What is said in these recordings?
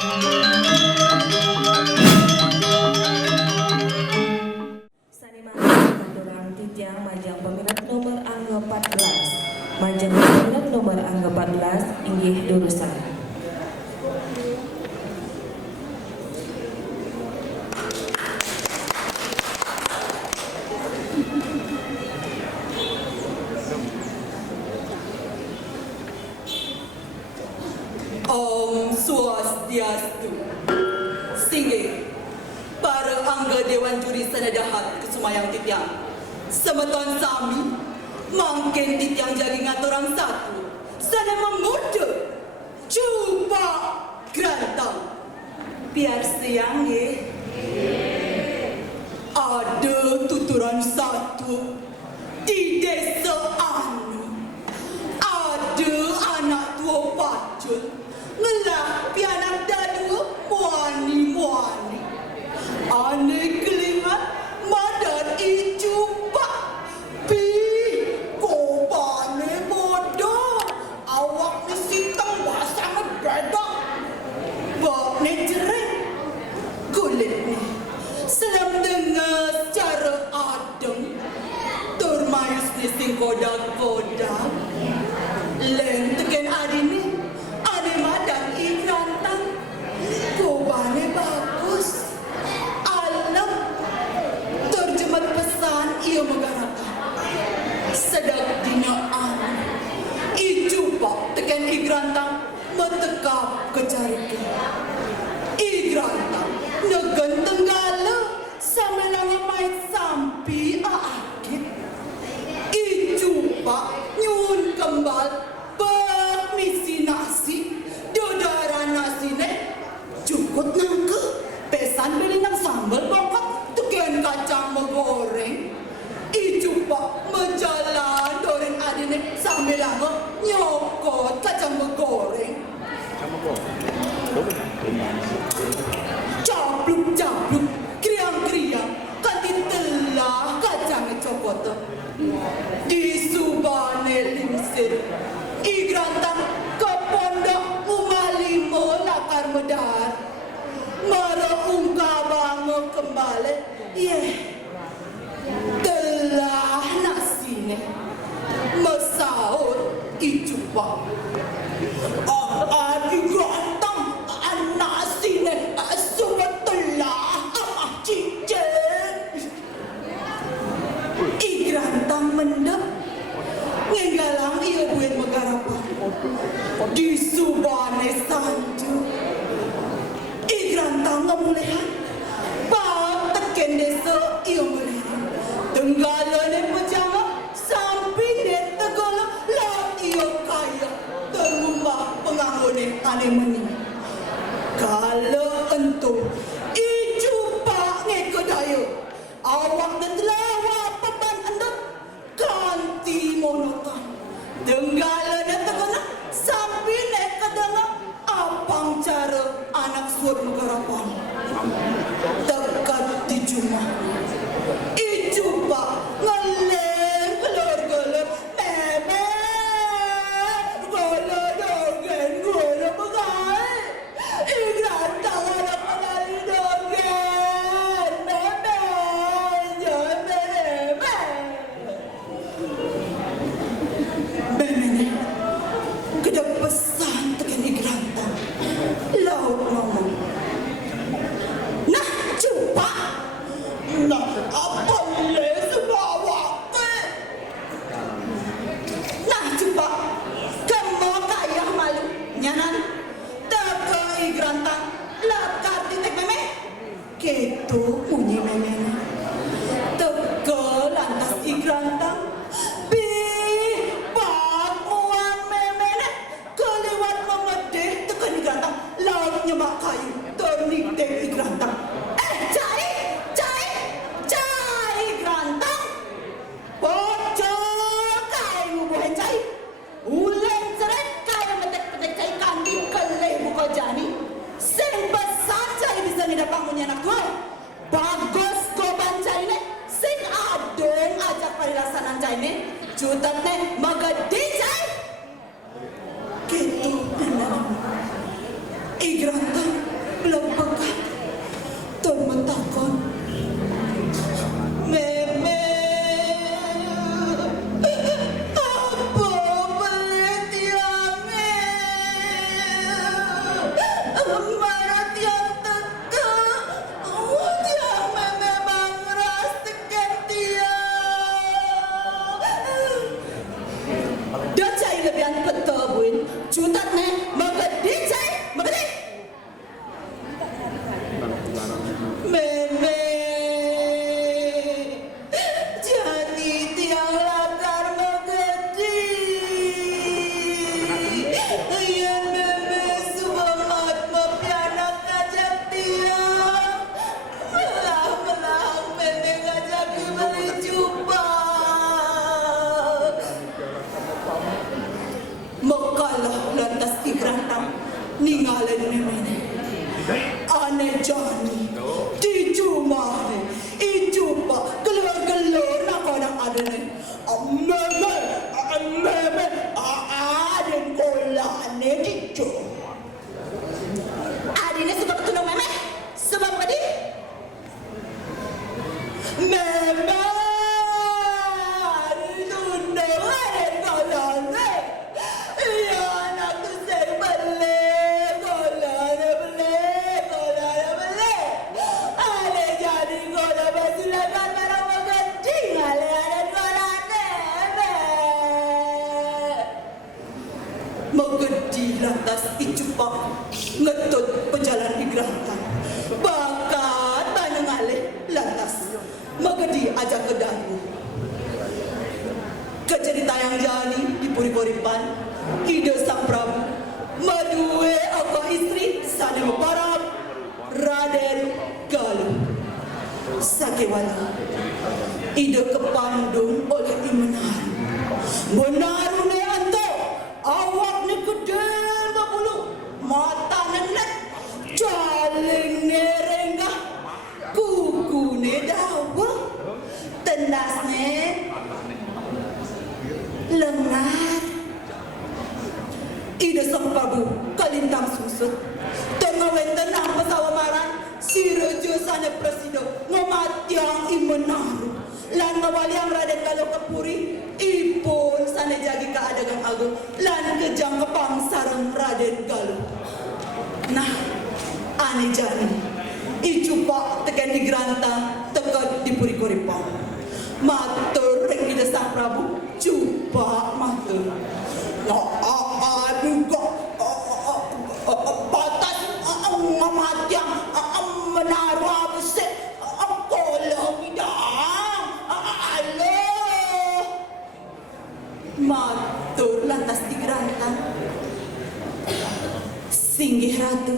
Majang peminat nomor angka 14. Majang peminat nomor angka 14 inggih Durusan. Om Swastiastu. Singgih para angga Dewan Juri Sanadahat Kesumayang Titiang. Semeton sami mangkin Titiang jadi ngaturang satu. Sana memuda cuba gerantang. Biar siang ada tuturan satu di desa anu. Ada anak tua pacul ngelah pianak dadu muani ane kelingat madan icupa pi kopane bodoh awak ni sitang basang bedak bak ni jereng kulit ni selam dengar secara adem termayus ni sing kodak-kodak len teken adi ni adi madan ikrantang kopane bagus alam terjemah pesan ia mengharapkan sedang dinaan ijupak tekan igrantang mentekap ke jariku igrantang negen tenggala sama nanga main sampi aakit ijupak nyun kembal permisi nasi dodara nasi ne cukup nangke pesan beli nang sambal bongkok tukian kacang menggoreng ijupak menjalan doreng adine sambil lama nyokot kacang menggoreng capluk kriang kantin telah kacang cokot di subane lingsir igrantang ke pondok umalimo lakar medar meraungka bango kembali telah nasine mesaut ijupak adi gantang nasine surat telah amah cicet igrantang mendem ngenggalang ia buat megarapan di subane sanju igrantang ngemulihan bak teken desa ia melihat tenggalane pejama sampai dia tegala lah ia kaya terumah penganggone ane meni kalau entu ijupak ngekedaya awak dan telawa peban endek kanti monoton tenggalane tegala sampai nekedana apang cara anak suar megarapan tekat di jumlah ijupak ngeleng gelor-gelor meme golor-dogen golor pegai igrantang anak pengali dogen meme meme kedap pesan tekan igrantang laut ngomong nah cupa nah apa boleh sebawa nah cupa kamu kaya malu nyanan teka igrantang lakar titik meme ketu bunyi meme teka lantas igrantang nyemak kayu ternik dek igrantang cai igrantang bocor kayu bukan cai ulen seret kayu metek-metek cai kambing keleh buka jani sing besar cai bisa ngidap bangunnya anak gue bagus ningalen memene ane jani di cuma ijupa gelor-gelor na kodang adene meme aden kolane dijo adine sebab tunong meme sebab kadi meme Magedi lantas icupak ngetut pejalan di gerantan bakat panengalih lantas magedi ajak ke dagu kecerita yang jani di puri-puripan ide sang Prabu madue apa istri sane meparap Raden Galuh sakewala ide kepandung oleh Imenaru Menaru ne anto awak ni gede mabulu mata nenek jaling nerenggah kuku ne dawa tenas ne lengar ide sang Prabu kalintang susut tengah tenang pesawamaran si rejo sana presiden ngomatiang Imenaru lan ngawaliang Raden Galuh kepuri ipun sana jagi ka adagang agung lan kejang kepang sareng Raden Galuh nah ane jani icupak teken di gerantang tekat di puri koripang matur ring ida sang Prabu cupak matur aduh kok batas ngamatiang Menaru abse kolong idang matur lantas di gerantang singgih ratu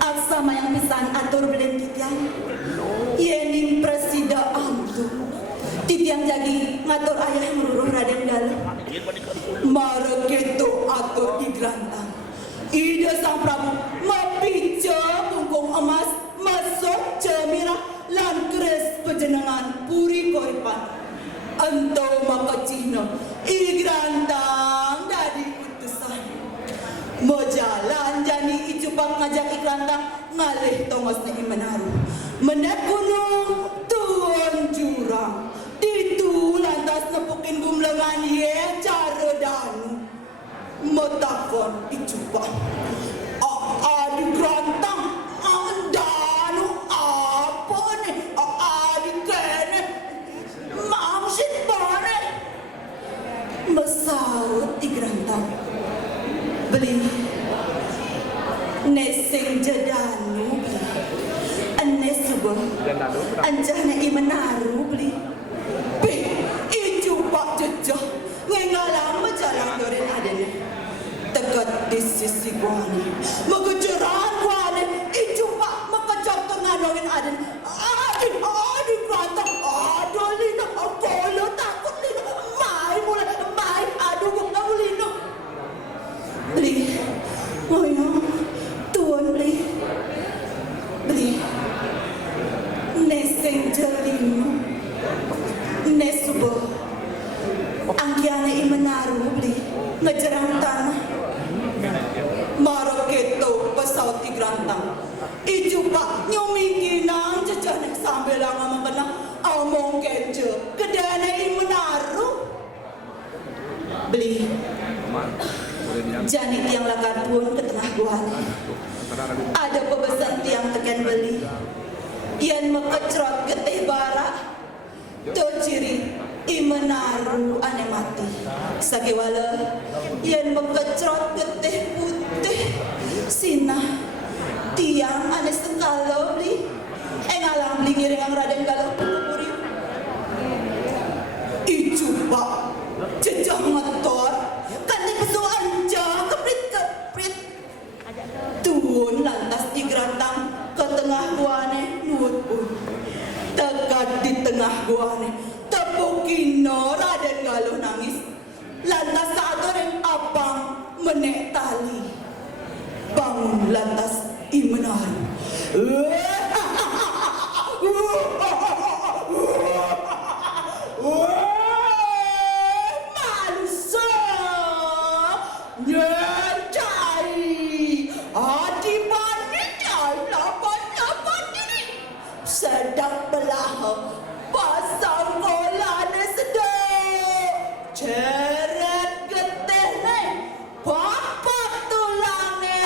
aksama yang pisan atur belen titiang yening presida antu titiang jagi ngatur ayah meruruh Raden Galuh mareketo atur di gerantang ide sang Prabu mapija pungkung emas masuk cemira lan keres pejenengan puri koripan entau maka cina igrantang dadi utusan mau jalan jani icupak ngajak igrantang ngalih tongos ni Imenaru menek gunung tuan jurang ditu lantas nepukin gumlengan ye cara danu metakon icupak adi grantang danu apa ni adi kene mamsit bane mesaut di gerantang beli nesing jadanu beli enes juga anjana Imenaru beli icupak jejah ngengalang majalah doren adanya tegat di sisi guane mengejaran guane icupak mengejar tengah doren adanya adi gerantang adolina kolo takut lino mai mulai mai aduh kau lino beli ngoyo tuan beli neseng jelino nesubo angkiane Imenaru beli ngejerang tanah maroketo pesawat di gerantang ijupak nyumikinang jejanek sambil lama mengenang omong keje kedana Imenaru beli jani tiang lagar pun ke tengah guane ada pebesan tiang teken beli yang mekecrot getih barak terciri Imenaru ane mati sakewala yang mekecrot getih putih sinah tiang ane sekalo beli ngalang beli ngiring Raden Galuh pukupuri icupak jejak ngetor kan di pesuan keprit tuun lantas di gerantang ke tengah guane nuut pun tegat di tengah guane tepukino Raden Galuh nangis lantas saat orang abang menek tali bangun lantas imenaru. Manusia nyecai adibani lapan diri sedang belah pasang golane sedang ceret getih ni papak tulangnya.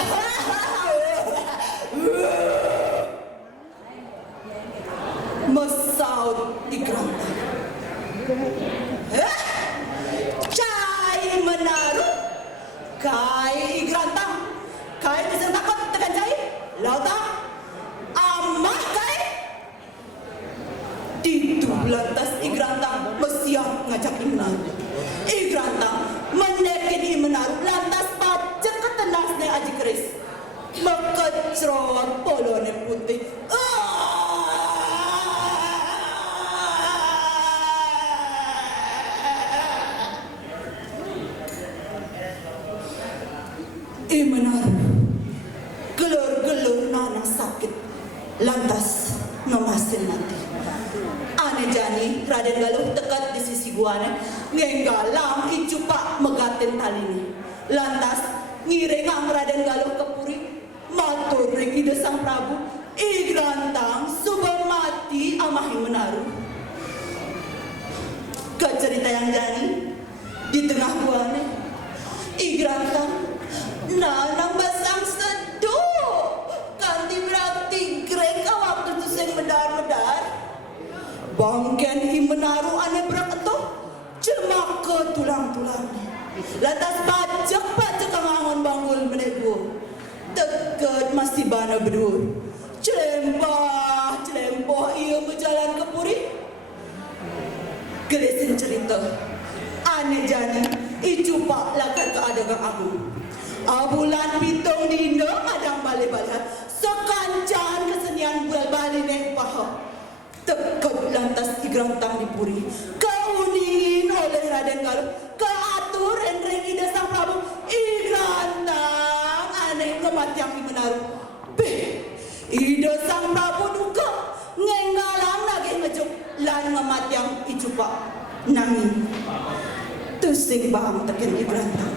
Mesaut di kerantang. Cai menaruh kai igrantang. Kai bisa takut tekan cai lauta amah kai itu lantas igrantang mesiap ngajak imenaruh. Igrantang menekin imenaruh lantas pajak ketenasnya aji keris mekecrot polone putih. Imenaruh gelur-gelur nanang sakit lantas ngemasin mati. Ane jani Raden Galuh dekat di sisi guane ngenggalang icupak megatin talini lantas ngirengang Raden Galuh kepuri matur ring ide sang Prabu igrantang subang mati amah Imenaruh. Ke cerita yang jani di tengah guane igrantang nanang basang seduh kanti berarti greka waktu itu sing medar-medar bangken Imenaruh ane beraketoh cemak ke tulang-tulangnya lantas pajak kangangon bangun menego deket masih bana bedur celempah ia berjalan ke puri gelesin cerita ane jani icupak lakan ke adagang agung abulan pitung dino adang balik-balik sekancan kesenian bulan bali neng paha tekep lantas igrantang dipuri keuningin oleh Raden Galuh keatur enreng ide sang Prabu igrantang aneh kematian Imenaruh beh ide sang Prabu duka ngenggalang lagi ngejuk lan ngematian icupak nangin tusing bang tekin igrantang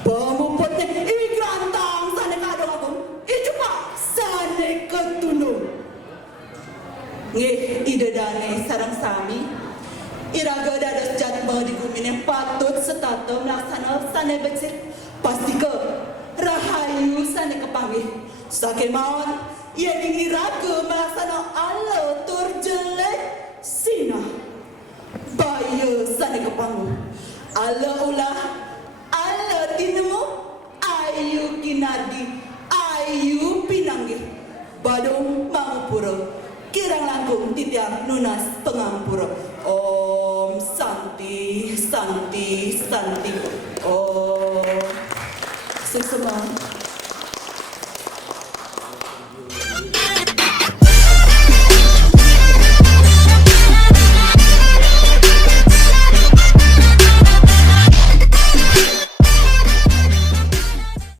pemuputnya igrantang sana kadang agung icupak sana ketunung ngeh ide dane sarang sami iraga dados jatma di gumine patut setata melaksana sana becik pasti ke rahayu sana kepanggih sakemawan ia iraga melaksana ala tur jelek sina bayu sana kepanggih ala ulah ala tinemu ayu kinadi ayu pinanggih badung mangupura kirang langkung titiang nunas pengampura om santi santi santi om sukses.